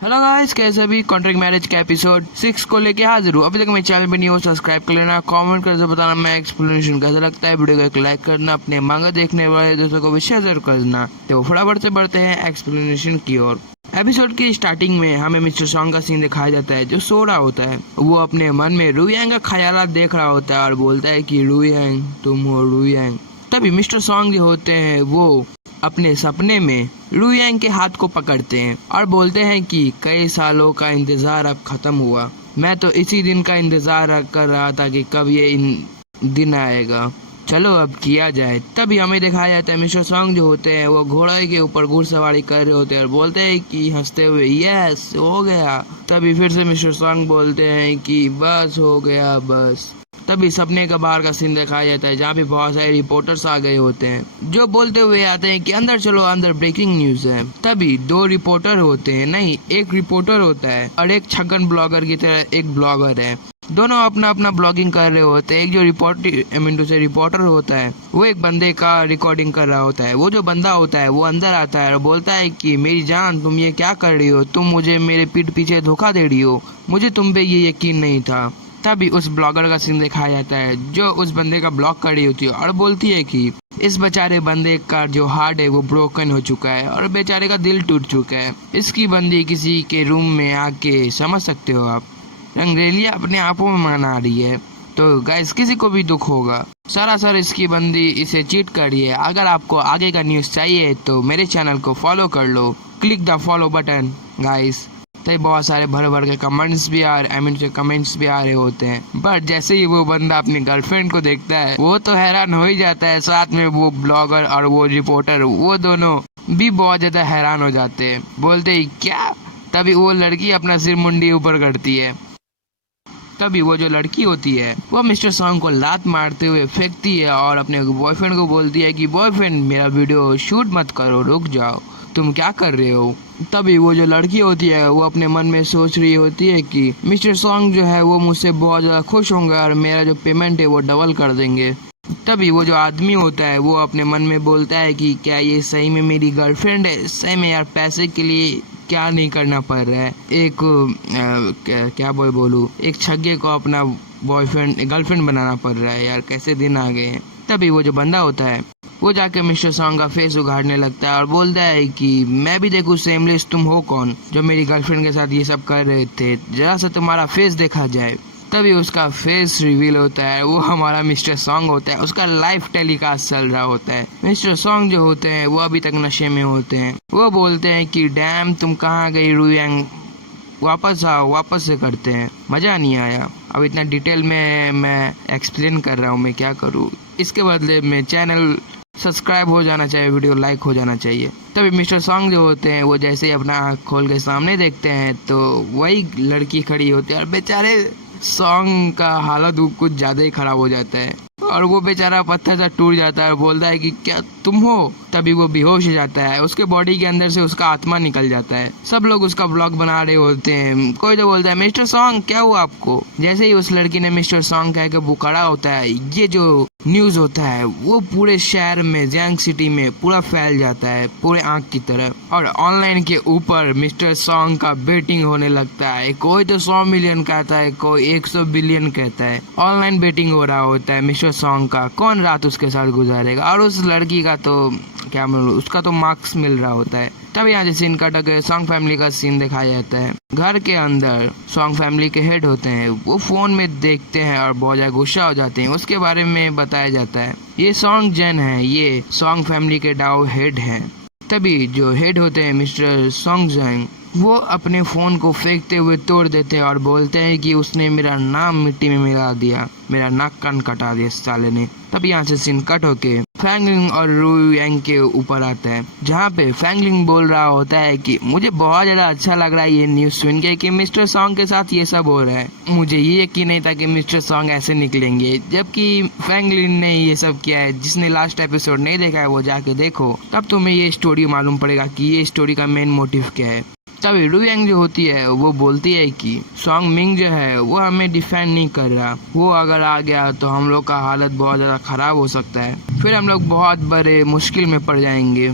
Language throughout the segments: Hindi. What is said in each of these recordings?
हेलो गाइस, कैसे अभी कॉन्ट्रैक्ट मैरिज का एपिसोड 6 को लेके हाजिर हूँ। अभी तक मेरे चैनल पे नहीं हो, सब्सक्राइब कर लेना, कमेंट करके बताना मैं एक्सप्लेनेशन कैसा लगता है। वीडियो को एक लाइक करना, अपने मांगा देखने वाले दोस्तों को भी शेयर करना। तो फटाफट से बढ़ते हैं एक्सप्लेनेशन की ओर। एपिसोड की स्टार्टिंग में हमें मिस्टर सॉन्ग का सीन दिखाया जाता है जो सो रहा होता है। वो अपने मन में रुयांग का ख्यालात देख रहा होता है और बोलता है कि रुयांग तुम हो रुयांग। तभी मिस्टर सॉन्ग जो होते हैं वो अपने सपने में रुयांग के हाथ को पकड़ते हैं और बोलते हैं कि कई सालों का इंतजार अब खत्म हुआ। मैं तो इसी दिन का इंतजार कर रहा था कि कब ये दिन आएगा। चलो अब किया जाए। तभी हमें दिखाया जाता है मिस्टर सॉन्ग जो होते हैं वो घोड़े के ऊपर घुड़सवारी कर रहे होते हैं और बोलते हैं कि हंसते हुए यस हो गया। तभी फिर से मिस्टर सॉन्ग बोलते हैं कि बस हो गया बस। तभी सपने का बाहर का सीन दिखाया जाता है जहाँ पे बहुत सारे रिपोर्टर्स आ गए होते हैं जो बोलते हुए आते हैं कि अंदर चलो, अंदर ब्रेकिंग न्यूज है। तभी 2 रिपोर्टर होते हैं, नहीं 1 रिपोर्टर होता है और एक छगन ब्लॉगर की तरह एक ब्लॉगर है। दोनों अपना अपना ब्लॉगिंग कर रहे होते हैं। एक जो रिपोर्टर होता है वो एक बंदे का रिकॉर्डिंग कर रहा होता है। वो जो बंदा होता है वो अंदर आता है और बोलता है कि मेरी जान तुम ये क्या कर रही हो, तुम मुझे मेरे पीठ पीछे धोखा दे रही हो, मुझे तुम पे ये यकीन नहीं था। तभी उस ब्लॉगर का सीन दिखाया जाता है जो उस बंदे का ब्लॉक कर रही होती है और बोलती है कि इस बेचारे बंदे का जो हार्ट है वो ब्रोकन हो चुका है और बेचारे का दिल टूट चुका है। इसकी बंदी किसी के रूम में आके, समझ सकते हो आप, रंगरेलिया अपने आपों में मना रही है। तो गाइस किसी को भी दुख होगा। सरासर इसकी बंदी इसे चीट कर रही है। अगर आपको आगे का न्यूज़ चाहिए तो मेरे चैनल को फॉलो कर लो, click the follow button guys. तो बहुत सारे भर भर के कमेंट्स भी आ रहे होते हैं। बट जैसे ही वो बंदा अपनी गर्लफ्रेंड को देखता है वो तो हैरान हो ही जाता है। साथ में वो ब्लॉगर और वो रिपोर्टर, वो दोनों भी बहुत ज्यादा हैरान हो जाते हैं। बोलते ही क्या। तभी वो लड़की अपना सिर मुंडी ऊपर करती है। तभी वो जो लड़की होती है वो मिस्टर सॉन्ग को लात मारते हुए फेंकती है और अपने बॉयफ्रेंड को बोलती है कि बॉयफ्रेंड मेरा वीडियो शूट मत करो, रुक जाओ, तुम क्या कर रहे हो। तभी वो जो लड़की होती है वो अपने मन में सोच रही होती है कि मिस्टर सॉन्ग जो है वो मुझसे बहुत ज़्यादा खुश होंगे और मेरा जो पेमेंट है वो डबल कर देंगे। तभी वो जो आदमी होता है वो अपने मन में बोलता है कि क्या ये सही में मेरी गर्लफ्रेंड है, सही में यार पैसे के लिए क्या नहीं करना पड़ रहा है। एक छग्गे को अपना गर्लफ्रेंड बनाना पड़ रहा है यार, कैसे दिन आ गए हैं। तभी वो जो बंदा होता है वो जाके मिस्टर सॉन्ग का फेस उघाड़ने लगता है और बोलता है कि मैं भी देखूं सेमलेस, तुम हो कौन जो मेरी गर्लफ्रेंड के साथ ये सब कर रहे थे, जरा सा तुम्हारा फेस देखा जाए। तभी उसका फेस रिवील होता है। वो हमारा मिस्टर सॉन्ग होता है, उसका लाइव टेलीकास्ट चल रहा होता है। मिस्टर सॉन्ग जो होते हैं वो अभी तक नशे में होते हैं। वो बोलते हैं कि डैम तुम कहाँ गई रुयांग, वापस आओ, वापस से करते हैं, मजा नहीं आया। अब इतना डिटेल में मैं एक्सप्लेन कर रहा हूँ, मैं क्या करूँ। इसके बदले में चैनल सब्सक्राइब हो जाना चाहिए, वीडियो लाइक हो जाना चाहिए। तभी मिस्टर सॉन्ग जो होते हैं वो जैसे ही अपना आँख खोल के सामने देखते हैं तो वही लड़की खड़ी होती है और बेचारे सॉन्ग का हालत कुछ ज़्यादा ही खराब हो जाता है और वो बेचारा पत्थर सा टूट जाता है और बोलता है कि क्या तुम हो। तभी वो बेहोश हो जाता है, उसके बॉडी के अंदर से उसका आत्मा निकल जाता है। सब लोग उसका ब्लॉग बना रहे होते हैं। कोई तो बोलता है मिस्टर सॉन्ग क्या हुआ आपको। जैसे ही उस लड़की ने मिस्टर सॉन्ग कह के बुखाड़ा होता है, ये जो न्यूज होता है वो पूरे शहर में, जैंग सिटी में पूरा फैल जाता है पूरे आंख की तरह। और ऑनलाइन के ऊपर मिस्टर सॉन्ग का बेटिंग होने लगता है। कोई तो 100 मिलियन कहता है, कोई 100 बिलियन कहता है। ऑनलाइन बेटिंग हो रहा होता है मिस्टर सॉन्ग का, कौन रात उसके साथ गुजारेगा। और उस लड़की का तो क्या बोलूं, उसका तो मार्क्स मिल रहा होता है। तब यहाँ से सीन कट के सॉन्ग फैमिली का सीन दिखाया जाता है। घर के अंदर सॉन्ग फैमिली के हेड होते हैं, वो फोन में देखते हैं और बहुत ज्यादा गुस्सा हो जाते हैं। उसके बारे में बताया जाता है ये सॉन्ग जैन है, ये सॉन्ग फैमिली के डाउ हेड हैं। तभी जो हेड होते हैं मिस्टर सॉन्ग जैन, वो अपने फोन को फेंकते हुए तोड़ देते हैं और बोलते हैं कि उसने मेरा नाम मिट्टी में मिला दिया, मेरा नाक कान कटा दिया साले ने। तब यहाँ से सीन कट होके फैंगलिंग और रुयांग के ऊपर आता है जहाँ पे फैंगलिंग बोल रहा होता है कि मुझे बहुत ज्यादा अच्छा लग रहा है ये न्यूज सुन के कि मिस्टर सॉन्ग के साथ ये सब हो रहा है। मुझे ये यकीन नहीं था कि मिस्टर सॉन्ग ऐसे निकलेंगे, जबकि फैंगलिंग ने ये सब किया है। जिसने लास्ट एपिसोड नहीं देखा है वो जाके देखो, तब तुम्हें ये स्टोरी मालूम पड़ेगा कि ये स्टोरी का मेन मोटिव क्या है। तभी रुयांग जो होती है वो बोलती है कि सॉन्ग मिंग जो है वो हमें डिफेंड नहीं कर रहा, वो अगर आ गया तो हम लोग का हालत बहुत ज़्यादा ख़राब हो सकता है, फिर हम लोग बहुत बड़े मुश्किल में पड़ जाएंगे।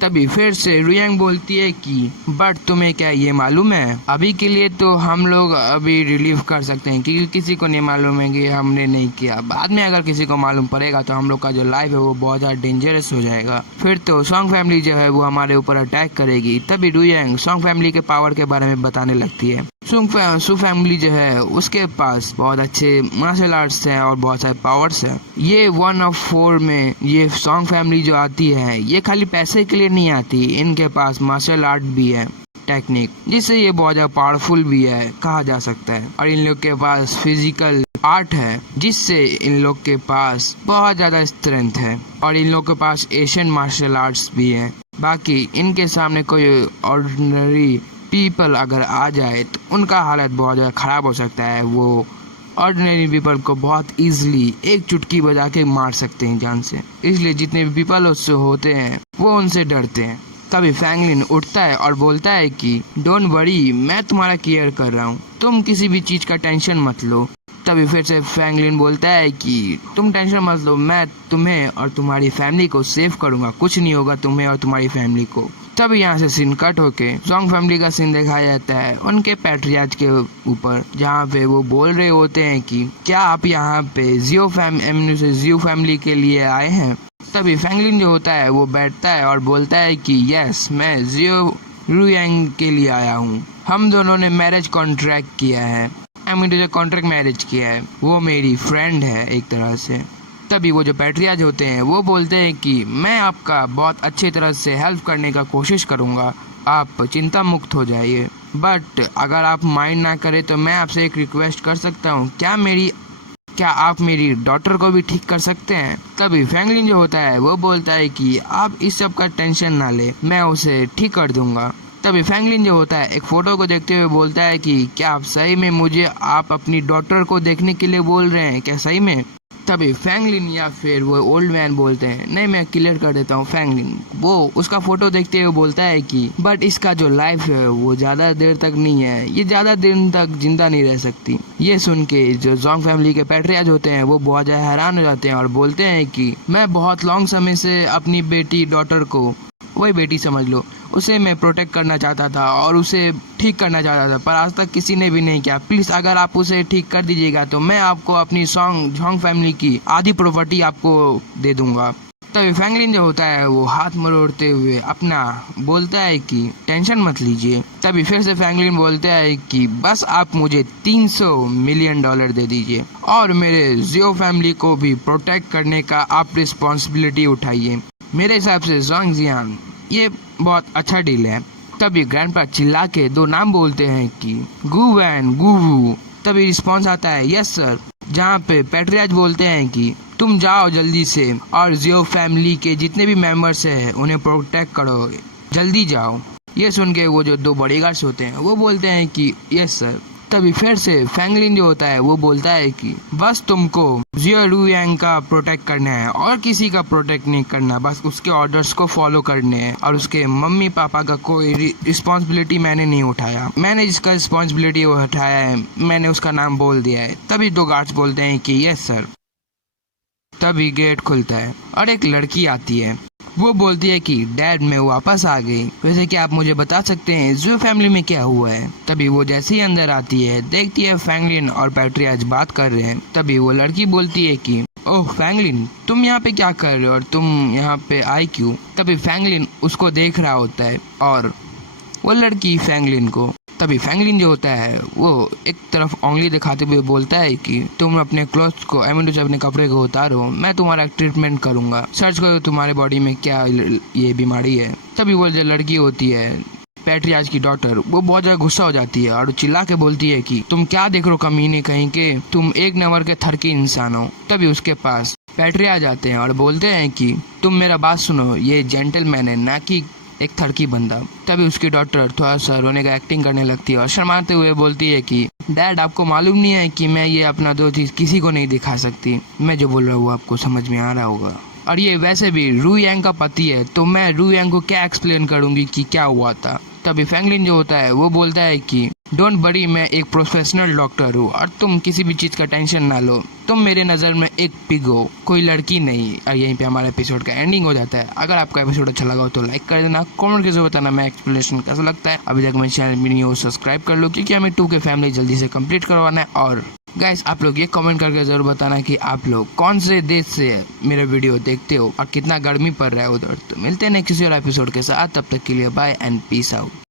तभी फिर से रुयांग बोलती है कि बट तुम्हें क्या ये मालूम है, अभी के लिए तो हम लोग अभी रिलीव कर सकते हैं क्योंकि किसी को नहीं मालूम है कि हमने नहीं किया। बाद में अगर किसी को मालूम पड़ेगा तो हम लोग का जो लाइफ है वो बहुत ज़्यादा डेंजरस हो जाएगा, फिर तो सॉन्ग फैमिली जो है वो हमारे ऊपर अटैक करेगी। तभी रुयांग सॉन्ग फैमिली के पावर के बारे में बताने लगती है। सू फैमिली जो है उसके पास बहुत अच्छे मार्शल आर्ट्स हैं और बहुत सारे पावर्स हैं। ये 1 of 4 में ये सॉन्ग फैमिली जो आती है ये खाली पैसे के लिए नहीं आती, इनके पास मार्शल आर्ट भी है टेक्निक, जिससे ये बहुत ज़्यादा पावरफुल भी है कहा जा सकता है। और इन लोग के पास फिजिकल आर्ट है जिससे इन लोग के पास बहुत ज़्यादा स्ट्रेंथ है। और इन लोग के पास एशियन मार्शल आर्ट्स भी है। बाकी इनके सामने कोई ऑर्डिनरी पीपल अगर आ जाए तो उनका हालत बहुत ज़्यादा ख़राब हो सकता है। वो ऑर्डिनरी पीपल को बहुत इजीली एक चुटकी बजा के मार सकते हैं जान से, इसलिए जितने भी पीपल उससे होते हैं वो उनसे डरते हैं। तभी फैंगलिन उठता है और बोलता है कि डोंट वरी, मैं तुम्हारा केयर कर रहा हूँ, तुम किसी भी चीज़ का टेंशन मत लो। तभी फिर से फैंगलिन बोलता है कि तुम टेंशन मत लो, मैं तुम्हें और तुम्हारी फैमिली को सेव करूँगा, कुछ नहीं होगा तुम्हें और तुम्हारी फैमिली को। तब यहाँ से सीन कट होके सॉन्ग फैमिली का सीन दिखाया जाता है उनके पैट्रियार्च के ऊपर, जहाँ पे वो बोल रहे होते हैं कि क्या आप यहाँ पे जियो फैमिली के लिए आए हैं। तभी फैंगलिन जो होता है वो बैठता है और बोलता है कि यस, मैं जियो रुयांग के लिए आया हूँ, हम दोनों ने मैरिज कॉन्ट्रैक्ट किया है, कॉन्ट्रैक्ट मैरिज किया है, वो मेरी फ्रेंड है एक तरह से। तभी वो जो पैट्रियार्च होते हैं वो बोलते हैं कि मैं आपका बहुत अच्छी तरह से हेल्प करने का कोशिश करूँगा, आप चिंता मुक्त हो जाइए, बट अगर आप माइंड ना करें तो मैं आपसे एक रिक्वेस्ट कर सकता हूँ, क्या आप मेरी डॉटर को भी ठीक कर सकते हैं। तभी फैंगलिन जो होता है वो बोलता है कि आप इस सब का टेंशन ना ले, मैं उसे ठीक कर दूंगा। तभी फैंगलिन जो होता है एक फ़ोटो को देखते हुए बोलता है कि क्या आप सही में मुझे आप अपनी डॉटर को देखने के लिए बोल रहे हैं, क्या सही में। तभी फैंगलिन या फिर वो ओल्ड मैन बोलते हैं, नहीं मैं क्लियर कर देता हूँ, फैंगलिन वो उसका फोटो देखते हुए बोलता है कि बट इसका जो लाइफ है वो ज़्यादा देर तक नहीं है, ये ज़्यादा दिन तक जिंदा नहीं रह सकती। ये सुन के जो सॉन्ग फैमिली के पैट्रियार्च होते हैं वो बहुत ज़्यादा हैरान हो जाते हैं और बोलते हैं कि मैं बहुत लॉन्ग समय से अपनी बेटी डॉटर को, वही बेटी समझ लो, उसे मैं प्रोटेक्ट करना चाहता था और उसे ठीक करना चाहता था, पर आज तक किसी ने भी नहीं किया। प्लीज़ अगर आप उसे ठीक कर दीजिएगा तो मैं आपको अपनी सॉन्ग फैमिली की आधी प्रॉपर्टी आपको दे दूंगा। तभी फैंगलिन जो होता है वो हाथ मरोड़ते हुए अपना बोलता है कि टेंशन मत लीजिए। तभी फिर से फैंगलिन बोलता है कि बस आप मुझे $300 मिलियन दे दीजिए और मेरे जियो फैमिली को भी प्रोटेक्ट करने का आप रिस्पॉन्सिबिलिटी उठाइए। मेरे हिसाब से ज़ोंग जियान ये बहुत अच्छा डील है। तभी ग्रैंडपा चिल्ला के 2 नाम बोलते हैं कि गुवैन गुवू। तभी रिस्पॉन्स आता है यस सर, जहाँ पे पैट्रियार्च बोलते हैं कि तुम जाओ जल्दी से और जियो फैमिली के जितने भी मेंबर्स हैं उन्हें प्रोटेक्ट करो, जल्दी जाओ। ये सुन के वो जो 2 बॉडीगार्ड्स होते हैं वो बोलते हैं कि यस सर। तभी फिर से फैंगलिन जो होता है वो बोलता है कि बस तुमको जियो रुयांग का प्रोटेक्ट करना है और किसी का प्रोटेक्ट नहीं करना, बस उसके ऑर्डर्स को फॉलो करने हैं और उसके मम्मी पापा का कोई रिस्पॉन्सिबिलिटी मैंने नहीं उठाया, मैंने जिसका रिस्पॉन्सिबिलिटी वो उठाया है मैंने उसका नाम बोल दिया है। तभी 2 गार्ड्स बोलते हैं कि यस सर। तभी गेट खुलता है और एक लड़की आती है, वो बोलती है कि डैड मैं वापस आ गई, वैसे क्या आप मुझे बता सकते हैं जियो फैमिली में क्या हुआ है। तभी वो जैसे ही अंदर आती है देखती है फैंगलिन और पैट्रियार्च बात कर रहे हैं। तभी वो लड़की बोलती है कि ओह फैंगलिन तुम यहाँ पे क्या कर रहे हो और तुम यहाँ पे आई क्यों। तभी फैंगलिन उसको देख रहा होता है और वो लड़की फैंगलिन को। तभी फैंगलिन जो होता है वो एक तरफ उंगली दिखाते हुए बोलता है कि तुम अपने क्लोथ्स को अपने कपड़े को उतारो, मैं तुम्हारा ट्रीटमेंट करूंगा, सर्च करो तुम्हारे बॉडी में क्या ये बीमारी है। तभी वो जो लड़की होती है पैट्रियार्च की डॉटर वो बहुत ज़्यादा गुस्सा हो जाती है और चिल्ला के बोलती है कि तुम क्या देख रहे हो कमीने कहीं के, तुम 1 नंबर के थरकी इंसान हो। तभी उसके पास पैट्रियार्च आते हैं और बोलते हैं कि तुम मेरा बात सुनो, ये जेंटलमैन है ना कि एक थरकी बंदा। तभी उसकी डॉटर थोड़ा सा रोने का एक्टिंग करने लगती है और शर्माते हुए बोलती है कि डैड आपको मालूम नहीं है कि मैं ये अपना 2 चीज़ किसी को नहीं दिखा सकती, मैं जो बोल रहा हूँ आपको समझ में आ रहा होगा। और ये वैसे भी रुयांग का पति है तो मैं रुयांग को क्या एक्सप्लेन करूँगी कि क्या हुआ था। तभी फ्रैंकलिन जो होता है वो बोलता है कि डोंट वरी, मैं एक प्रोफेशनल डॉक्टर हूँ और तुम किसी भी चीज का टेंशन ना लो, तुम मेरे नजर में एक पिग हो, कोई लड़की नहीं। और यहीं पे हमारे एपिसोड का एंडिंग हो जाता है। अगर आपका एपिसोड अच्छा लगा हो तो लाइक कर देना, कमेंट करके बताना मैं एक्सप्लेनेशन कैसा लगता है। अभी तक मेरे चैनल में नहीं हो सब्सक्राइब कर लो, क्योंकि हमें 2K फैमिली जल्दी से कंप्लीट करवाना है। और गाइस आप लोग ये कमेंट करके जरूर बताना कि आप लोग कौन से देश से मेरा वीडियो देखते हो और कितना गर्मी पड़ रहा है उधर। तो मिलते हैं किसी और एपिसोड के साथ, तब तक के लिए बाय एंड पीस आउट।